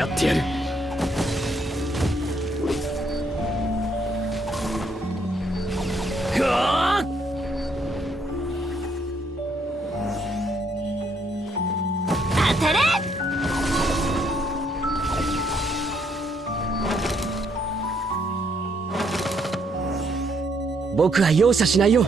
やってやる。当たれ。僕は容赦しないよ。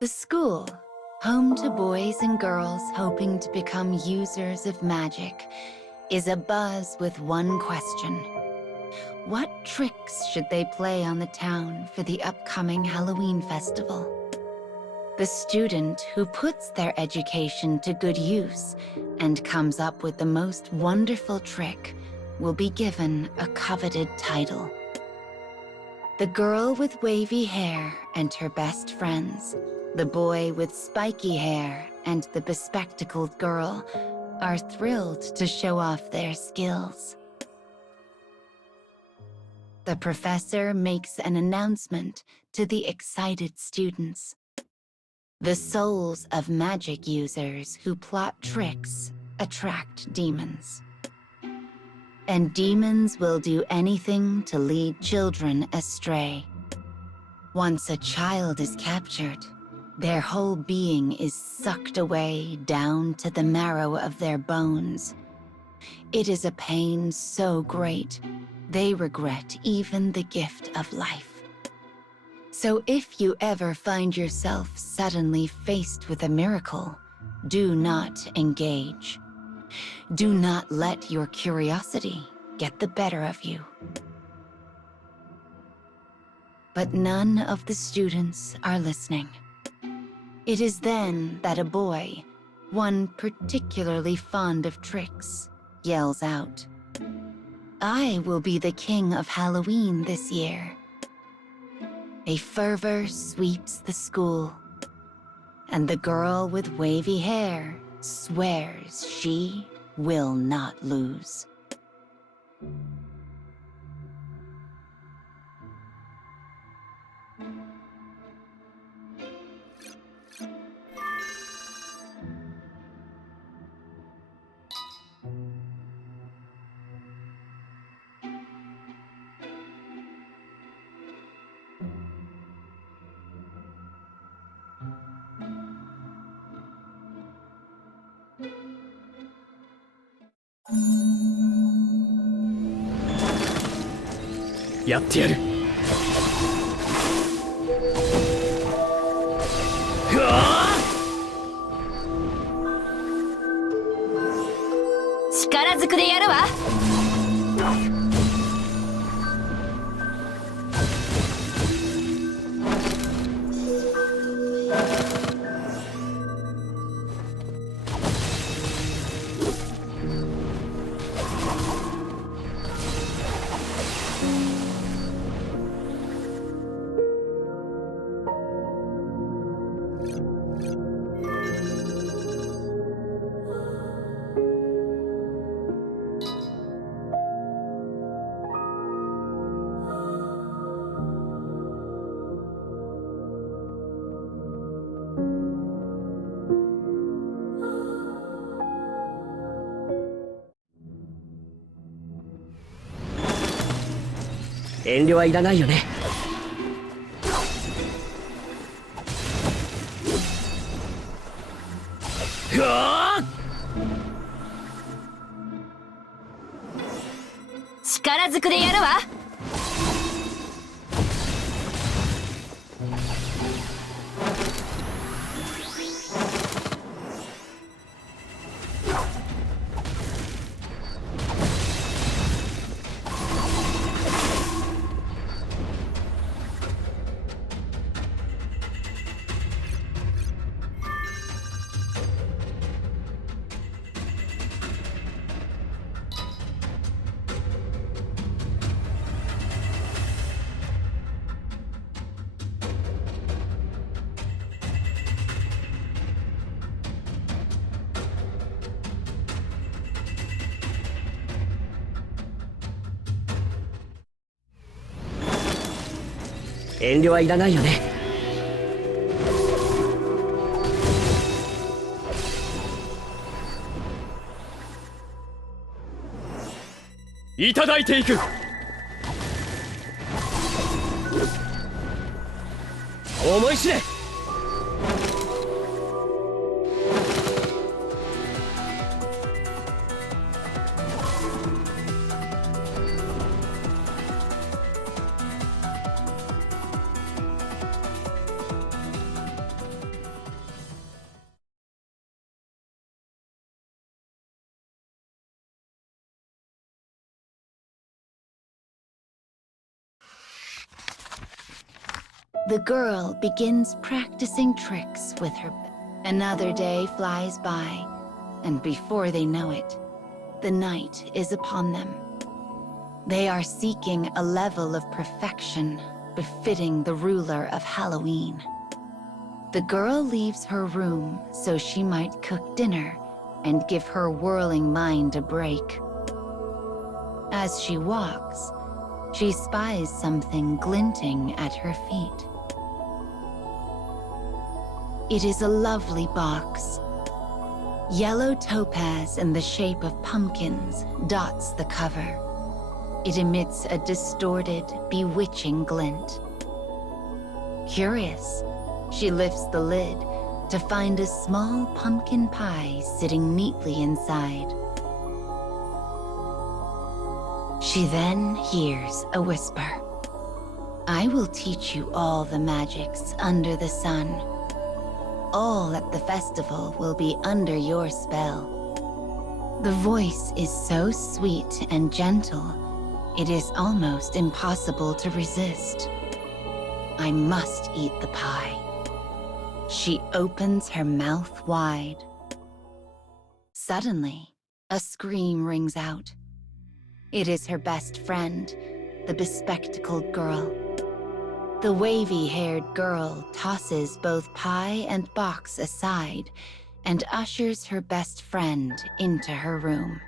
The school, home to boys and girls hoping to become users of magic, is abuzz with one question. What tricks should they play on the town for the upcoming Halloween festival? The student who puts their education to good use and comes up with the most wonderful trick will be given a coveted title. The girl with wavy hair and her best friends, the boy with spiky hair and the bespectacled girl, are thrilled to show off their skills. The professor makes an announcement to the excited students. The souls of magic users who plot tricks attract demons. And demons will do anything to lead children astray. Once a child is captured, their whole being is sucked away down to the marrow of their bones. It is a pain so great, they regret even the gift of life. So if you ever find yourself suddenly faced with a miracle, do not engage. Do not let your curiosity get the better of you. But none of the students are listening. It is then that a boy, one particularly fond of tricks, yells out, "I will be the king of Halloween this year." A fervor sweeps the school, and the girl with wavy hair swears she will not lose.やってやる。力ずくでやるわ。遠慮はいらないよね。力ずくでやるわ。遠慮はいらないよね。いただいていく。思い知れ。The girl begins practicing tricks with her. Another day flies by, and before they know it, the night is upon them. They are seeking a level of perfection befitting the ruler of Halloween. The girl leaves her room so she might cook dinner and give her whirling mind a break. As she walks, she spies something glinting at her feet. It is a lovely box. Yellow topaz in the shape of pumpkins dots the cover. It emits a distorted, bewitching glint. Curious, she lifts the lid to find a small pumpkin pie sitting neatly inside. She then hears a whisper. "I will teach you all the magics under the sun. All at the festival will be under your spell." The voice is so sweet and gentle, it is almost impossible to resist. I must eat the pie. She opens her mouth wide. Suddenly, a scream rings out. It is her best friend, the bespectacled girl. The wavy-haired girl tosses both pie and box aside and ushers her best friend into her room.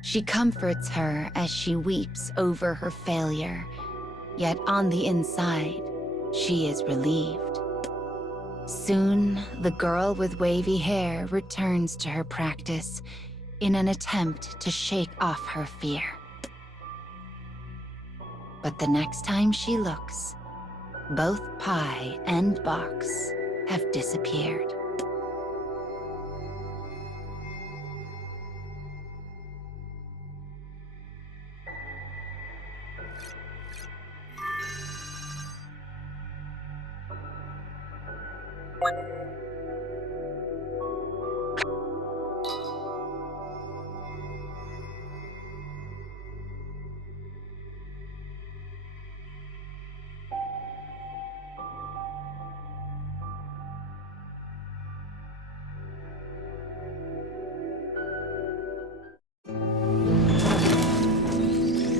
She comforts her as she weeps over her failure, yet on the inside, she is relieved. Soon, the girl with wavy hair returns to her practice in an attempt to shake off her fear. But the next time she looks, both pie and box have disappeared.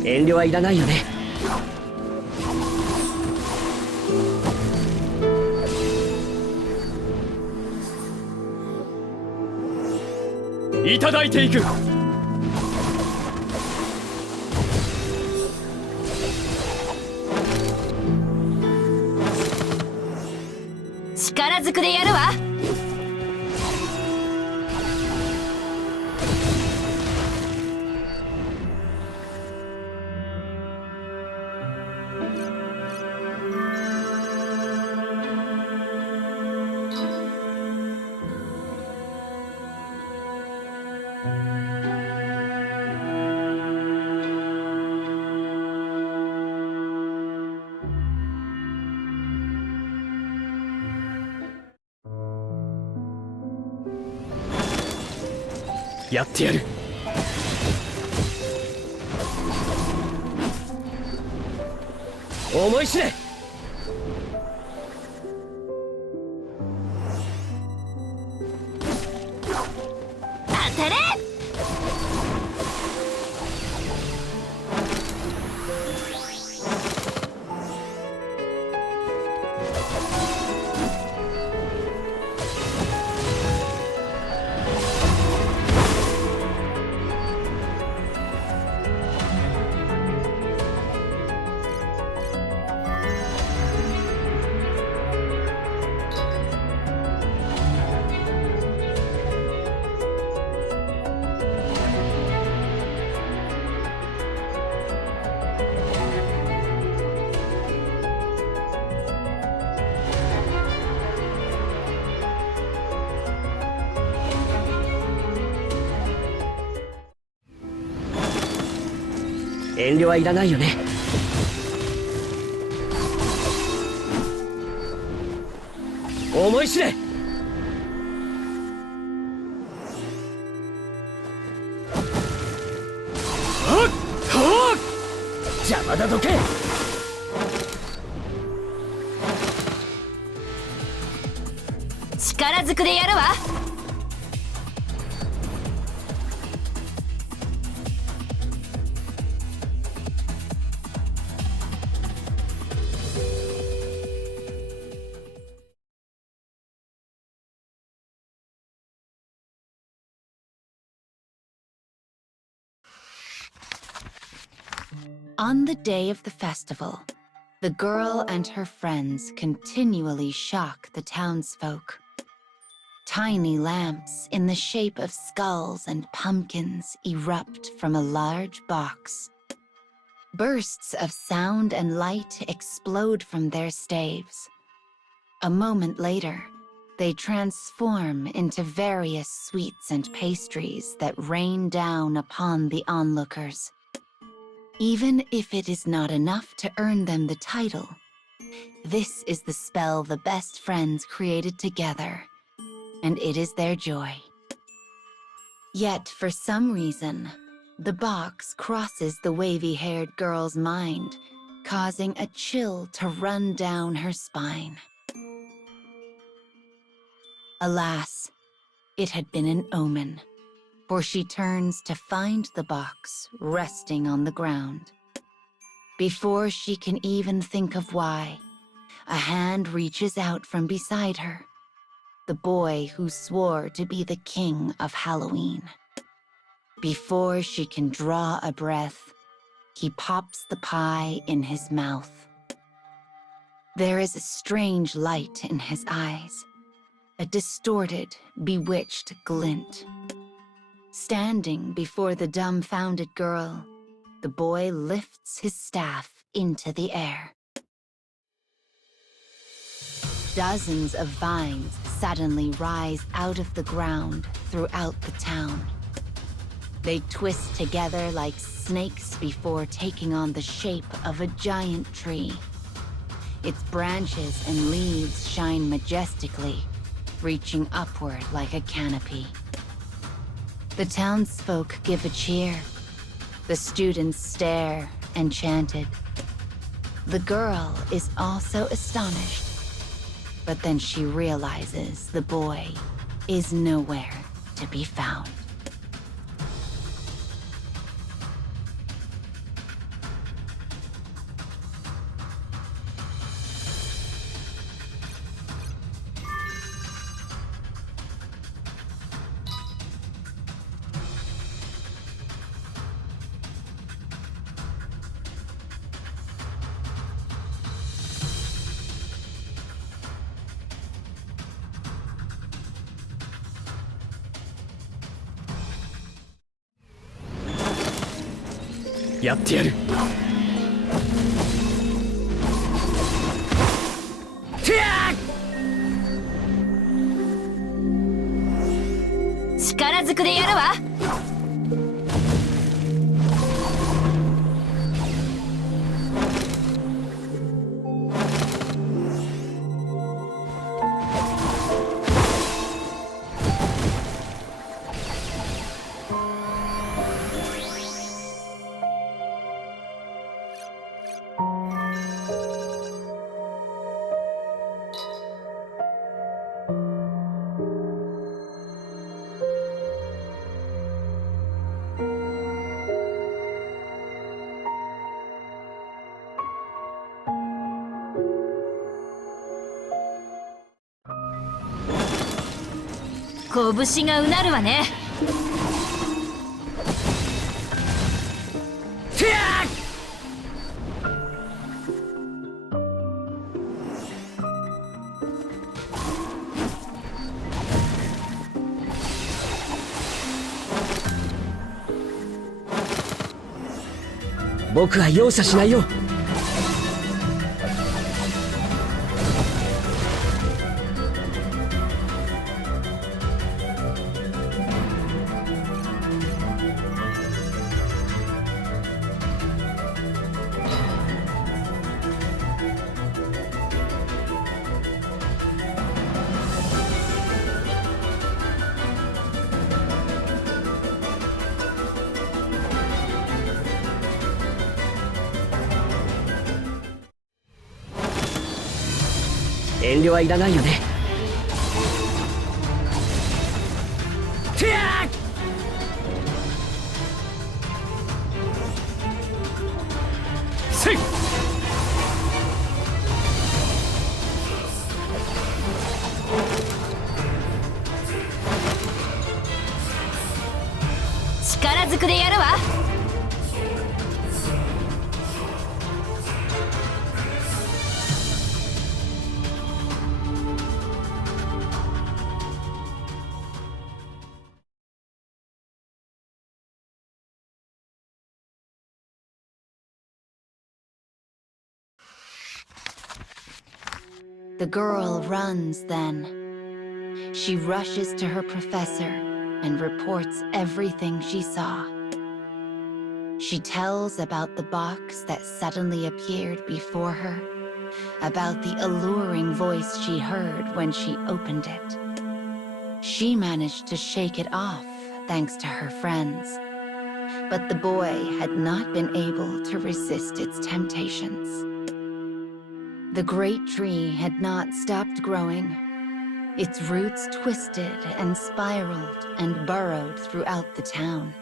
遠慮はいらないよね。いただいていく。力ずくでやるわ。やってやる。思い知れ。当たれ。遠慮はいらないよね。思い知れ。邪魔だどけ。力ずくでやるわ。On the day of the festival, the girl and her friends continually shock the townsfolk. Tiny lamps in the shape of skulls and pumpkins erupt from a large box. Bursts of sound and light explode from their staves. A moment later, they transform into various sweets and pastries that rain down upon the onlookers. Even if it is not enough to earn them the title, this is the spell the best friends created together, and it is their joy. Yet, for some reason, the box crosses the wavy-haired girl's mind, causing a chill to run down her spine. Alas, it had been an omen, for she turns to find the box resting on the ground. Before she can even think of why, a hand reaches out from beside her, the boy who swore to be the king of Halloween. Before she can draw a breath, he pops the pie in his mouth. There is a strange light in his eyes, a distorted, bewitched glint. Standing before the dumbfounded girl, the boy lifts his staff into the air. Dozens of vines suddenly rise out of the ground throughout the town. They twist together like snakes before taking on the shape of a giant tree. Its branches and leaves shine majestically, reaching upward like a canopy. The townsfolk give a cheer. The students stare, enchanted. The girl is also astonished, but then she realizes the boy is nowhere to be found.やってやる。力ずくでやるわ。拳がうなるわね。僕は容赦しないよ。遠慮はいらないよね。てやーせい。力ずくでやるわ。The girl runs then. She rushes to her professor and reports everything she saw. She tells about the box that suddenly appeared before her, about the alluring voice she heard when she opened it. She managed to shake it off thanks to her friends, but the boy had not been able to resist its temptations. The great tree had not stopped growing. Its roots twisted and spiraled and burrowed throughout the town.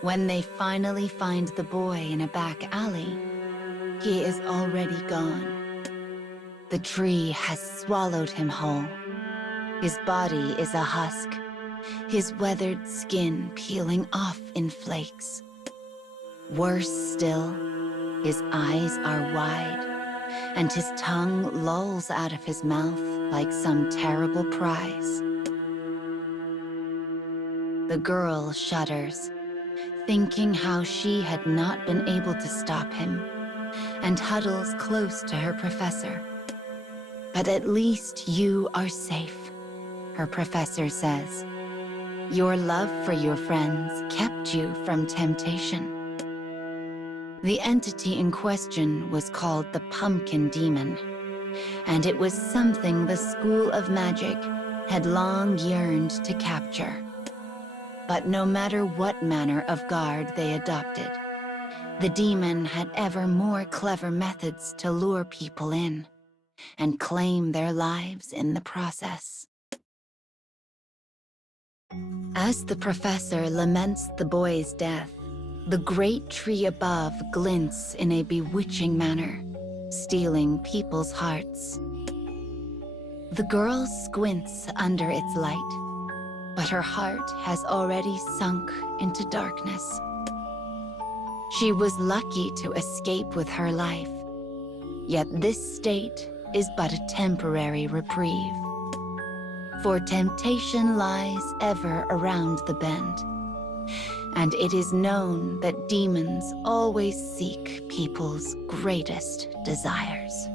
When they finally find the boy in a back alley, he is already gone. The tree has swallowed him whole. His body is a husk, his weathered skin peeling off in flakes. Worse still, his eyes are wide, and his tongue lolls out of his mouth like some terrible prize. The girl shudders, thinking how she had not been able to stop him, and huddles close to her professor. But at least you are safe, her professor says. Your love for your friends kept you from temptation. The entity in question was called the Pumpkin Demon, and it was something the School of Magic had long yearned to capture. But no matter what manner of guard they adopted, the demon had ever more clever methods to lure people in and claim their lives in the process. As the professor laments the boy's death, the great tree above glints in a bewitching manner, stealing people's hearts. The girl squints under its light, but her heart has already sunk into darkness. She was lucky to escape with her life, yet this state is but a temporary reprieve. For temptation lies ever around the bend, and it is known that demons always seek people's greatest desires.